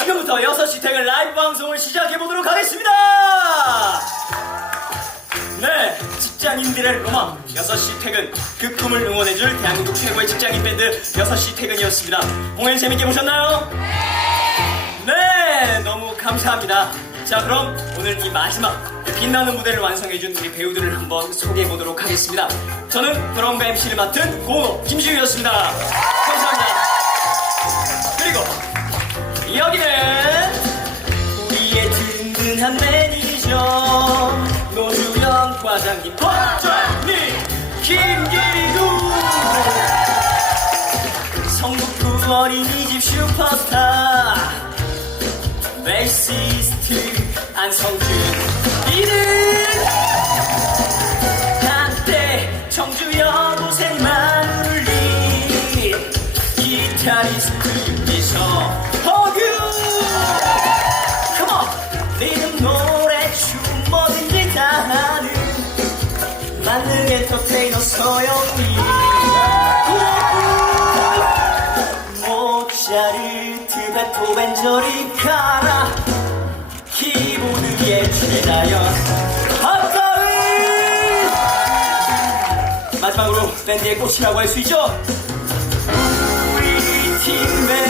지금부터 6시 퇴근 라이브 방송을 시작해보도록 하겠습니다! 네, 직장인들의 로망 6시 퇴근 그 꿈을 응원해줄 대한민국 최고의 직장인 밴드 6시 퇴근이었습니다. 공연 재밌게 보셨나요? 네, 너무 감사합니다. 자, 그럼 오늘 이 마지막 빛나는 무대를 완성해준 우리 배우들을 한번 소개해보도록 하겠습니다. 저는 드럼과 MC를 맡은 고노 김지우였습니다. 김기루. 성북구 어린이집 슈퍼스타 베이시스트 안성준. 이는 한때 청주 여고생 마눌리. 기타리스트 이서허규. 리듬 노래 춤 뭐든지 다 하는 만능 엔터테이너 서영미 모차르트 베토벤 저리 가라. 키보드의 최다연 한가위 마지막으로 밴드의 꽃이라고 할 수 있죠? 우리 팀메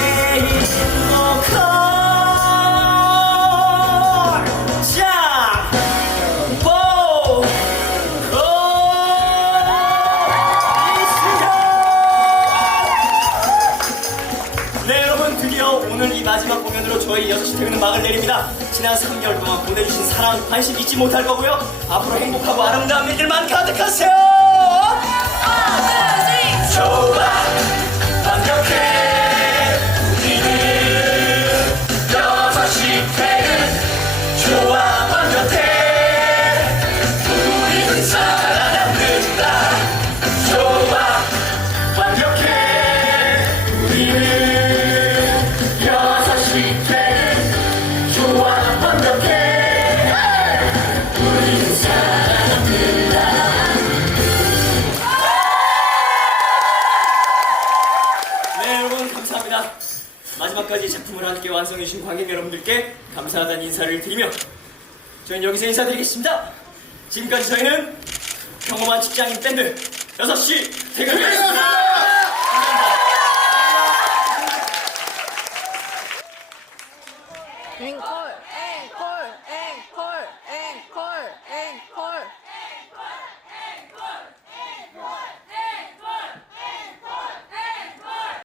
오늘 이 마지막 공연으로 저희 6시 퇴근은 막을 내립니다. 지난 3개월 동안 보내주신 사랑 관심 잊지 못할 거고요. 앞으로 행복하고 아름다운 일들만 가득하세요! 좋아 완벽해 마지막까지 작품을 함께 완성해 주신 관객 여러분들께 감사하다는 인사를 드리며 저희는 여기서 인사드리겠습니다. 지금까지 저희는 평범한 직장인 밴드 6시 대결이었습니다. 앵콜 앵콜 앵콜